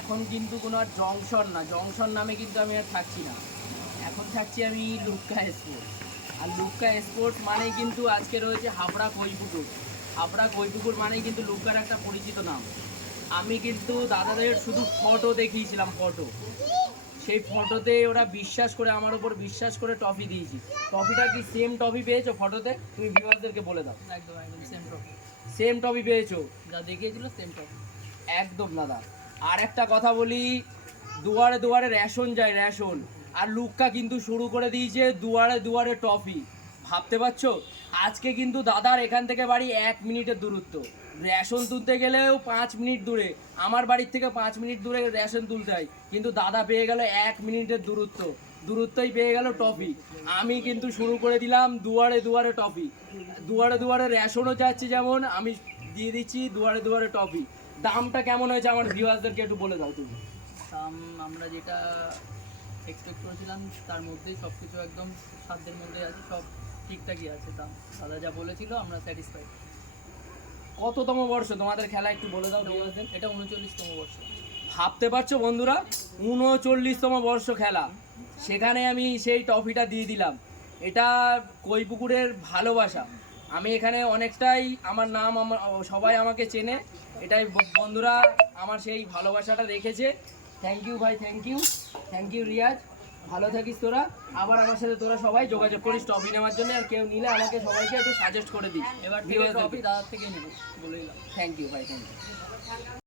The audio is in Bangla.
এখন কিন্তু কোনো আর জংশন না, জংশন নামে কিন্তু আমি আর থাকছি না, এখন থাকছি আমি লুক্কা স্পোর্টস। আর লুক্কা স্পোর্টস মানেই কিন্তু আজকে রয়েছে হাবড়া কৈপুকুর। হাবড়া কৈপুকুর মানেই কিন্তু লুক্কার একটা পরিচিত নাম। আমি কিন্তু দাদাদের শুধু ফটো দেখিয়েছিলাম, ফটো, সেই ফটোতে ওরা বিশ্বাস করে, আমার উপর বিশ্বাস করে ট্রফি দিয়েছি। ট্রফিটা কি সেম ট্রফি পেয়েছো ফটোতে? তুমি ভিউয়ারদেরকে বলে দাও। একদম একদম সেম ট্রফি, সেম ট্রফি পেয়েছো, যা দেখিয়েছিল সেম ট্রফি। একদম দাদা। আর একটা কথা বলি, দুয়ারে দুয়ারে রেশন যায়, রেশন। আর লুক্কা কিন্তু শুরু করে দিয়েছে দুয়ারে দুয়ারে ট্রফি। ভাবতে পারছো? আজকে কিন্তু দাদার এখান থেকে বাড়ি 1 মিনিটের দূরত্ব, রেশন তুলতে গেলেও 5 মিনিট দূরে, আমার বাড়ির থেকে 5 মিনিট দূরে রেশন তুলতে হয়, কিন্তু দাদা পেয়ে গেল 1 মিনিটের দূরত্বই পেয়ে গেল ট্রফি। আমি কিন্তু শুরু করে দিলাম দুয়ারে দুয়ারে ট্রফি, দুয়ারে দুয়ারে রেশনও যাচ্ছে, যেমন আমি দিয়ে দিচ্ছি দুয়ারে দুয়ারে ট্রফি। দামটা কেমন হয়েছে আমার ভিউয়ারদেরকে একটু বলে দাও তুমি। দাম আমরা যেটা এক্সপেক্ট করেছিলাম তার মধ্যেই সব কিছু একদম সাধ্যের মধ্যেই আছে, সব ঠিকঠাকই আছে। দাম দাদা যা বলেছিল আমরা স্যাটিসফাইড। কততম বর্ষ তোমাদের খেলা একটু বলে দাও ভিউয়ারদের। এটা 39তম বর্ষ। ভাবতে পারছো বন্ধুরা, 39তম বর্ষ খেলা, সেখানে আমি সেই ট্রফিটা দিয়ে দিলাম। এটা কৈপুকুরের ভালোবাসা। আমি এখানে অনেকটাই, আমার নাম, আমার সবাই আমাকে চেনে, এটাই বন্ধুরা আমার সেই ভালোবাসাটা রেখেছে। থ্যাংক ইউ ভাই, thank you, thank you Riaz. ভালো থাকিস তোরা, আবার আমার সাথে তোরা সবাই যোগাযোগ করিস ট্রফি নেওয়ার জন্য। আর কেউ নিলে আমাকে সবাইকে একটু সাজেস্ট করে দিস। এবার থেকে ট্রফি দাদার থেকে নেব বলে দিলাম। থ্যাংক ইউ ভাই, থ্যাংক ইউ।